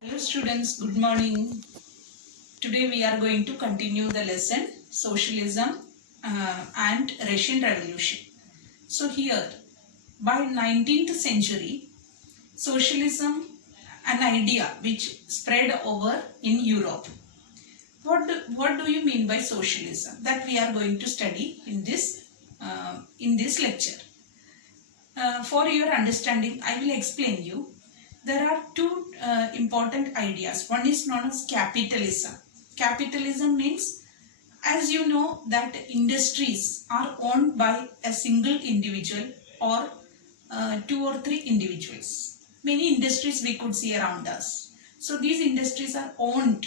Hello students, good morning. Today we are going to continue the lesson Socialism and Russian Revolution. So here, by 19th century, socialism, an idea which spread over in Europe. What do you mean by socialism? That we are going to study in this lecture. For your understanding, I will explain you. There are two important ideas. One is known as capitalism. Capitalism means, as you know, that industries are owned by a single individual or two or three individuals. Many industries we could see around us. So these industries are owned,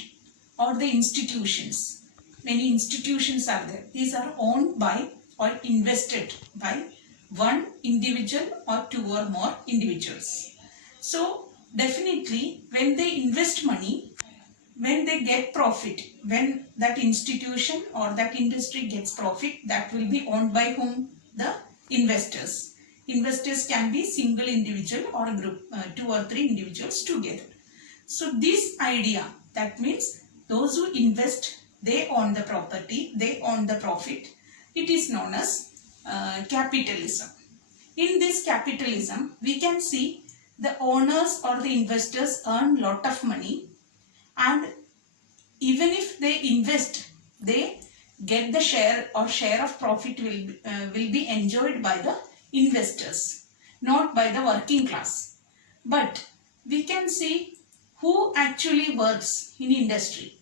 or the institutions. Many institutions are there. These are owned by or invested by one individual or two or more individuals. So definitely when they invest money, when they get profit, when that institution or that industry gets profit, that will be owned by whom? The investors. Investors can be single individual or a group, two or three individuals together. So this idea, that means those who invest, they own the property, they own the profit. It is known as capitalism. In this capitalism, we can see the owners or the investors earn lot of money, and even if they invest, they get the share of profit will be enjoyed by the investors, not by the working class. But we can see who actually works in industry.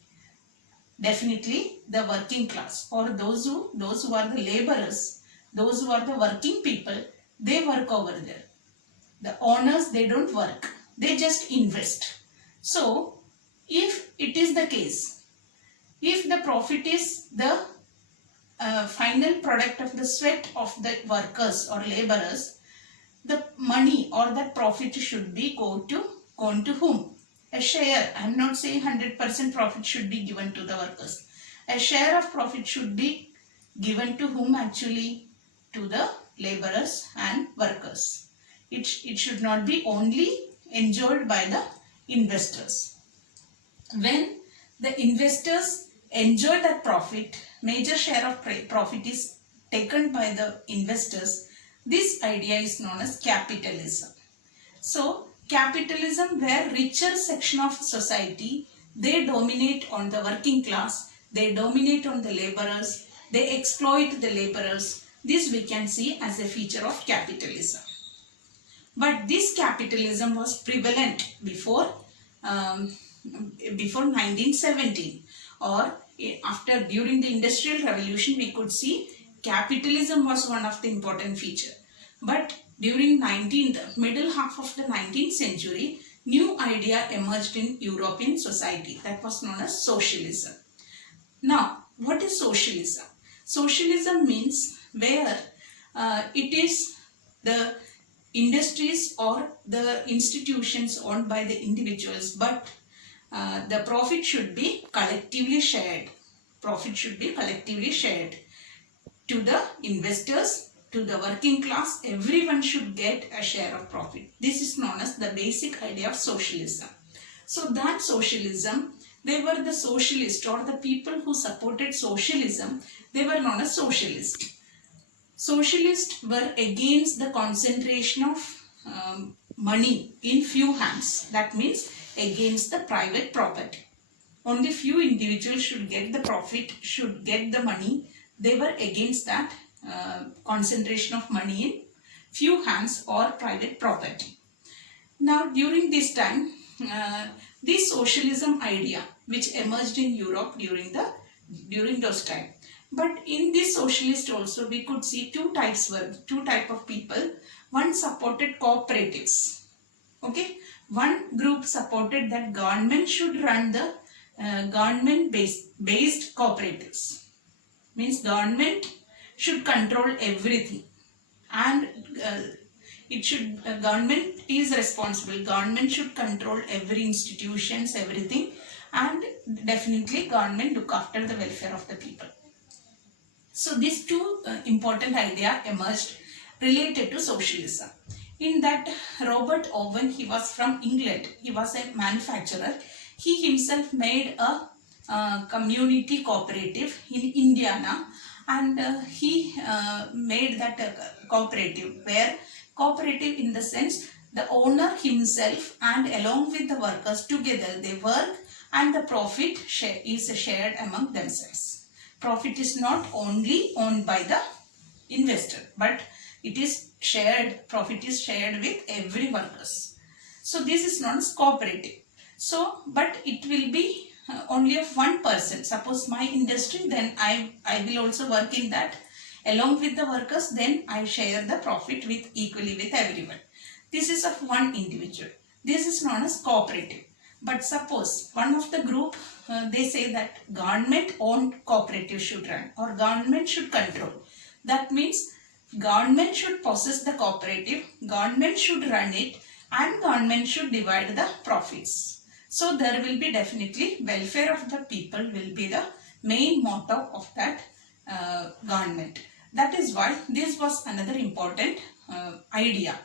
Definitely the working class, or those who are the laborers, those who are the working people, they work over there. The owners, they don't work, they just invest. So if it is the case, if the profit is the final product of the sweat of the workers or laborers, the money or that profit should be gone to whom? A share. I am not saying 100% profit should be given to the workers. A share of profit should be given to whom actually? To the laborers and workers. It should not be only enjoyed by the investors. When the investors enjoy that profit, major share of profit is taken by the investors. This idea is known as capitalism. So capitalism, where richer section of society, they dominate on the working class, they dominate on the laborers, they exploit the laborers. This we can see as a feature of capitalism. But this capitalism was prevalent before 1917, or after, during the Industrial Revolution, we could see capitalism was one of the important feature. But during middle half of the 19th century, new idea emerged in European society, that was known as socialism. Now, what is socialism? Socialism means where it is the industries or the institutions owned by the individuals, but the profit should be collectively shared. Profit should be collectively shared to the investors, to the working class. Everyone should get a share of profit. This is known as the basic idea of socialism. So that socialism, they were the socialists, or the people who supported socialism, they were known as socialists. Socialists were against the concentration of money in few hands. That means against the private property. Only few individuals should get the profit, should get the money. They were against that concentration of money in few hands or private property. Now during this time, this socialism idea which emerged in Europe during those time. But in this socialist also we could see two types of people. One supported cooperatives. Okay, one group supported that government should run the government based cooperatives. Means government should control everything, and government is responsible. Government should control every institutions, everything, and definitely government look after the welfare of the people. So these two important idea emerged related to socialism. In that, Robert Owen, he was from England. He was a manufacturer. He himself made a community cooperative in Indiana, and he made that cooperative, where cooperative in the sense the owner himself and along with the workers together they work, and the profit is shared among themselves. Profit is not only owned by the investor, but it is shared, profit is shared with every workers. So this is known as cooperative. So, but it will be only of one person. Suppose my industry, then I will also work in that along with the workers, then I share the profit with equally with everyone. This is of one individual. This is known as cooperative. But suppose one of the group, they say that government owned cooperative should run, or government should control. That means government should possess the cooperative, government should run it, and government should divide the profits. So there will be definitely welfare of the people will be the main motto of that government. That is why this was another important idea,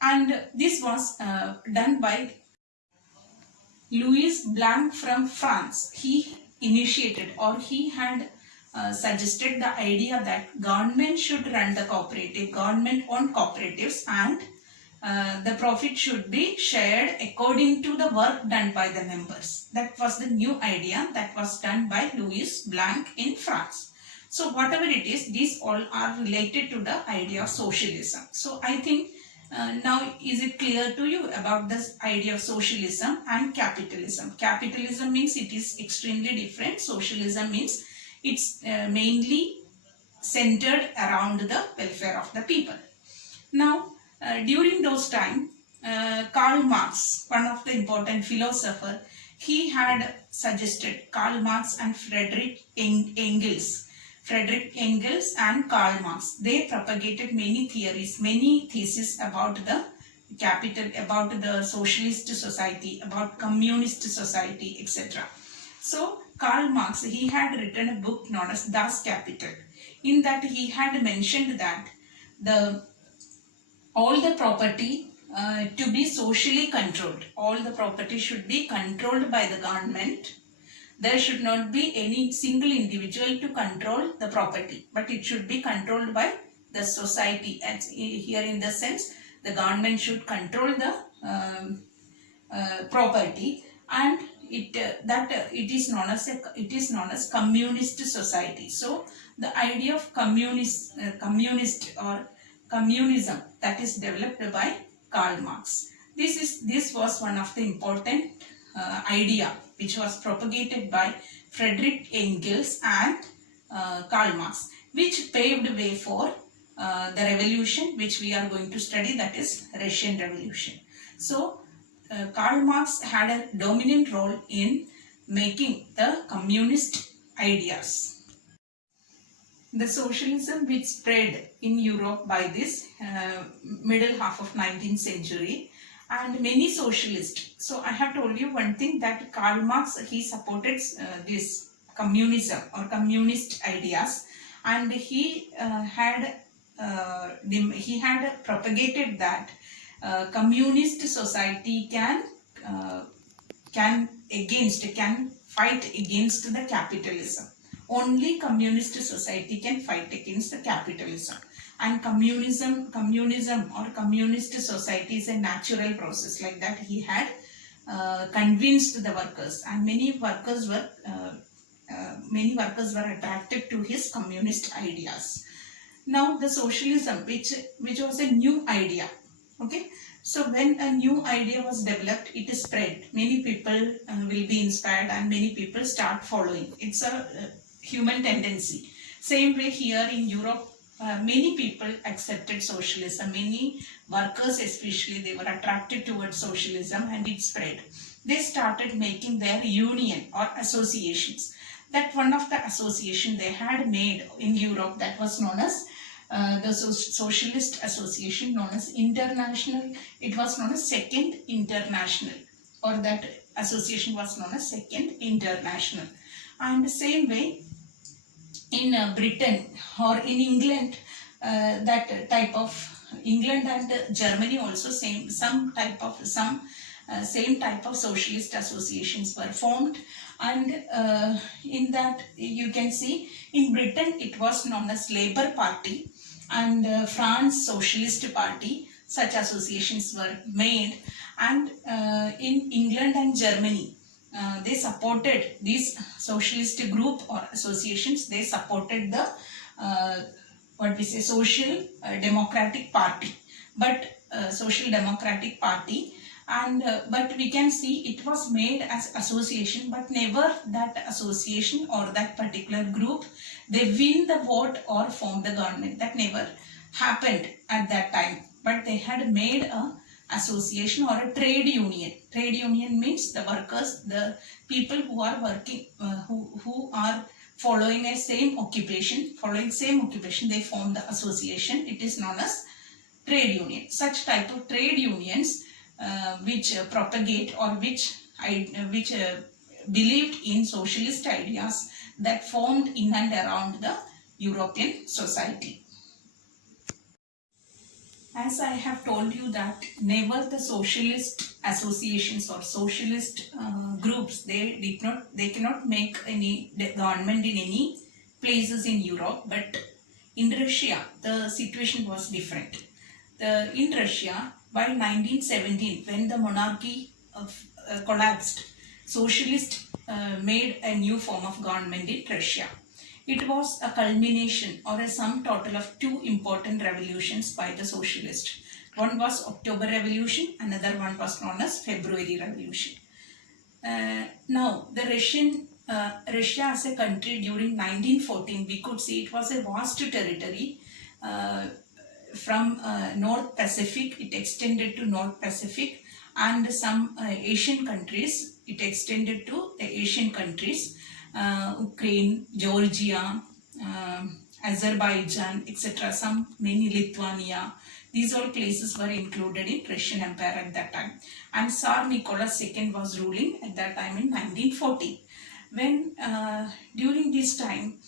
and this was done by Louis Blanc from France. He initiated, or he had suggested the idea that government should run the cooperative, government owned cooperatives, and the profit should be shared according to the work done by the members. That was the new idea that was done by Louis Blanc in France. So whatever it is, these all are related to the idea of socialism. So I think now is it clear to you about this idea of socialism and capitalism? Capitalism means it is extremely different. Socialism means it's mainly centered around the welfare of the people. Now, during those time, Karl Marx, one of the important philosopher, he had suggested, Karl Marx and Friedrich Engels and Karl Marx, they propagated many theories, many theses about the capital, about the socialist society, about communist society, etc. So Karl Marx, he had written a book known as Das Kapital. In that he had mentioned that all the property to be socially controlled. All the property should be controlled by the government. There should not be any single individual to control the property, but it should be controlled by the society. And here in the sense, the government should control the property, and it is known as communist society. So the idea of communist or communism, that is developed by Karl Marx. This was one of the important idea which was propagated by Friedrich Engels and Karl Marx, which paved way for the revolution which we are going to study, that is Russian Revolution. So Karl Marx had a dominant role in making the communist ideas. The socialism which spread in Europe by this middle half of 19th century, and many socialists. So I have told you one thing, that Karl Marx, he supported this communism or communist ideas, and he had propagated that communist society can fight against the capitalism. Only communist society can fight against the capitalism. And communism or communist society is a natural process. Like that, he had convinced the workers, and many workers were attracted to his communist ideas. Now the socialism, which was a new idea. Okay, so when a new idea was developed, it is spread. Many people will be inspired, and many people start following. It's a human tendency. Same way here in Europe, many people accepted socialism. Many workers especially, they were attracted towards socialism, and it spread. They started making their union or associations. That one of the association they had made in Europe, that was known as the Socialist Association, known as International. It was known as Second International, or that association was known as Second International. And the same way in Britain or in England, that type of England and Germany also same type of socialist associations were formed, and in that you can see in Britain it was known as Labour Party, and France Socialist Party. Such associations were made, and in England and Germany they supported these socialist group or associations. They supported the what we say social democratic party, but social democratic party, and but we can see it was made as association, but never that association or that particular group they win the vote or form the government. That never happened at that time, but they had made a association or a trade union. Trade union means the workers, the people who are working, who are following same occupation, they form the association. It is known as trade union. Such type of trade unions which propagate or which believed in socialist ideas, that formed in and around the European society. As I have told you that never the socialist associations or socialist groups, they cannot make any government in any places in Europe, but in Russia the situation was different. In Russia, by 1917, when the monarchy collapsed, socialists made a new form of government in Russia. It was a culmination or a sum total of two important revolutions by the socialists. One was October Revolution, another one was known as February Revolution. Now, the Russia as a country during 1914, we could see it was a vast territory from North Pacific. It extended to North Pacific, and some Asian countries. It extended to the Asian countries. Ukraine, Georgia, Azerbaijan, etc. Many Lithuania. These all places were included in Russian Empire at that time. And Tsar Nicholas II was ruling at that time in 1940. When during this time,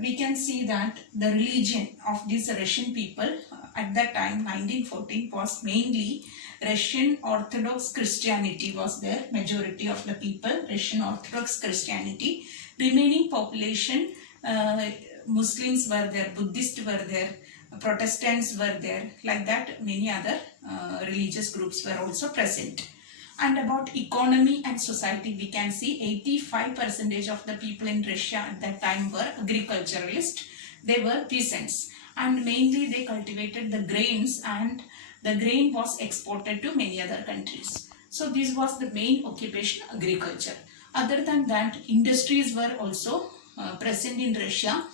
we can see that the religion of these Russian people at that time, 1914, was mainly Russian Orthodox Christianity was there. Majority of the people, Russian Orthodox Christianity. Remaining population, Muslims were there, Buddhists were there, Protestants were there. Like that, many other religious groups were also present. And about economy and society, we can see 85% of the people in Russia at that time were agriculturalists. They were peasants, and mainly they cultivated the grains, and the grain was exported to many other countries. So this was the main occupation, agriculture. Other than that, industries were also present in Russia,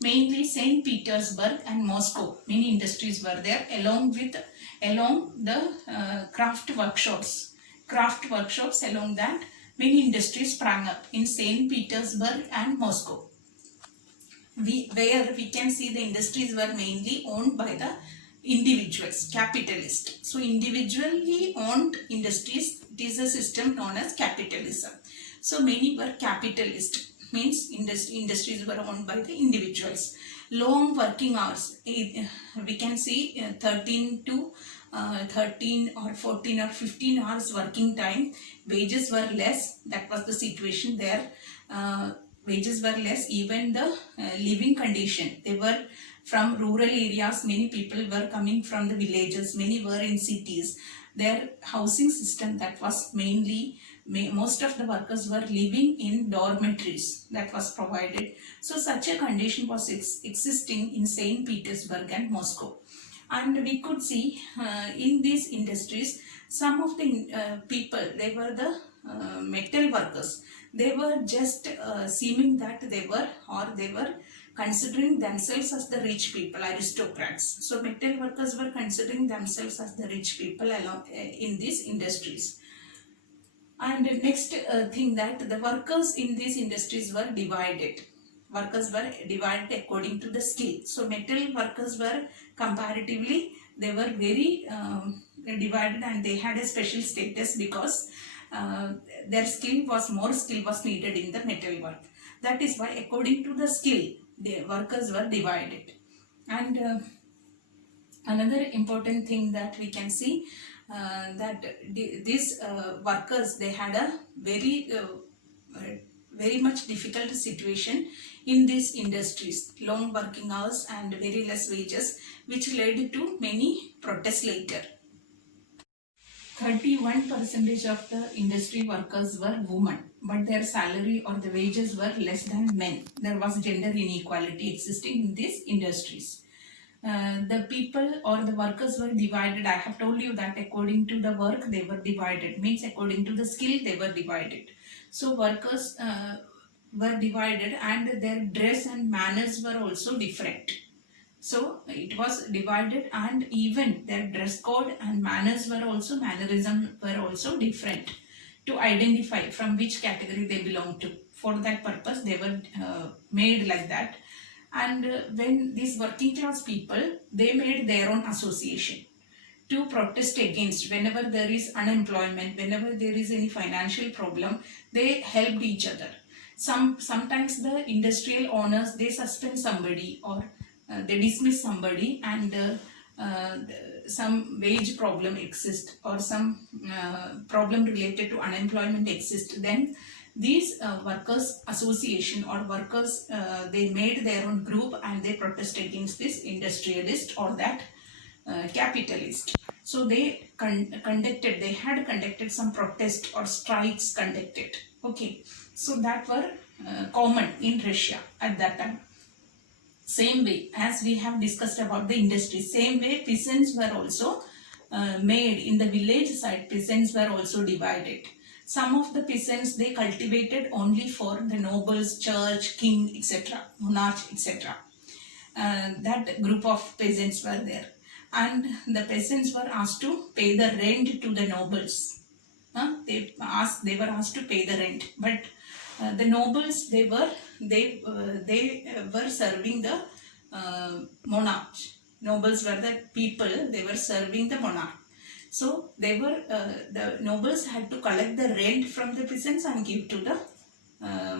mainly St. Petersburg and Moscow. Many industries were there, along the craft workshops. Along that, many industries sprang up in St. Petersburg and Moscow, where we can see the industries were mainly owned by the individuals, capitalists. So individually owned industries, it is a system known as capitalism. So many were capitalist, means industries were owned by the individuals. Long working hours, we can see 13 or 14 or 15 hours working time. Wages were less. That was the situation there. Wages were less. Even the living condition, they were from rural areas. Many people were coming from the villages. Many were in cities. Their housing system, that was mainly, most of the workers were living in dormitories that was provided. So such a condition was existing in St. Petersburg and Moscow. And we could see in these industries, some of the people, they were the metal workers. They were just seeming that they were considering themselves as the rich people, aristocrats. So metal workers were considering themselves as the rich people along in these industries. And next thing, that the workers in these industries were divided. Workers were divided according to the skill. So metal workers were comparatively, they were very divided, and they had a special status because their more skill was needed in the metal work. That is why according to the skill, the workers were divided. And Another important thing that we can see, that these workers, they had a very much difficult situation in these industries, long working hours and very less wages, which led to many protests later. 31% of the industry workers were women, but their salary or the wages were less than men. There was gender inequality existing in these industries. The people or the workers were divided. I have told you that according to the work they were divided, means according to the skill they were divided. So workers were divided, and their dress and manners were also different. So it was divided, and even their dress code and mannerism were also different, to identify from which category they belong to. For that purpose they were made like that. And when these working class people, they made their own association to protest against, whenever there is unemployment, whenever there is any financial problem, they helped each other. Sometimes the industrial owners, they suspend somebody, or they dismiss somebody, and some wage problem exists, or some problem related to unemployment exists, then these workers association or workers, they made their own group, and they protest against this industrialist or that capitalist. So they had conducted some protest or strikes conducted. Okay, so that were common in Russia at that time. Same way as we have discussed about the industry, same way peasants were also made in the village side. Peasants were also divided. Some of the peasants, they cultivated only for the nobles, church, king, etc., monarch, etc. That group of peasants were there, and the peasants were asked to pay the rent to the nobles. They were asked to pay the rent, but the nobles, they were serving the monarch. Nobles were the people, they were serving the monarch. So they were the nobles had to collect the rent from the peasants and give to the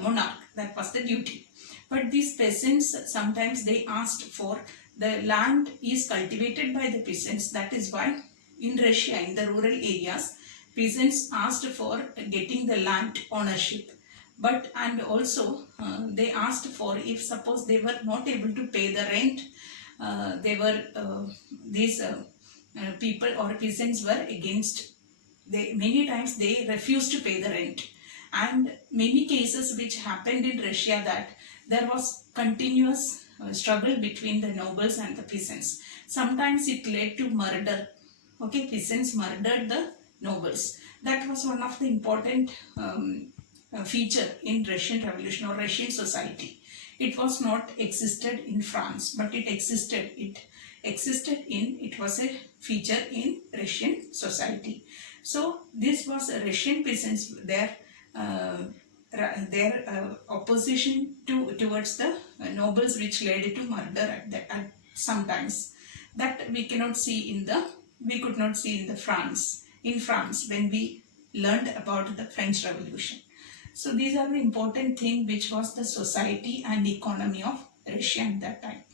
monarch. That was the duty. But these peasants, sometimes they asked for, the land is cultivated by the peasants. That is why in Russia, in the rural areas, peasants asked for getting the land ownership. But and also they asked for, if suppose they were not able to pay the rent, these people or peasants were against. Many times they refused to pay the rent, and many cases which happened in Russia, that there was continuous struggle between the nobles and the peasants. Sometimes it led to murder. Okay, peasants murdered the nobles. That was one of the important feature in Russian Revolution or Russian society. It was not existed in France, but it existed. It was a feature in Russian society. So this was Russian peasants, their opposition towards the nobles, which led to murder at sometimes. That we could not see in the France. In France, when we learned about the French Revolution. So these are the important thing which was the society and economy of Russia at that time.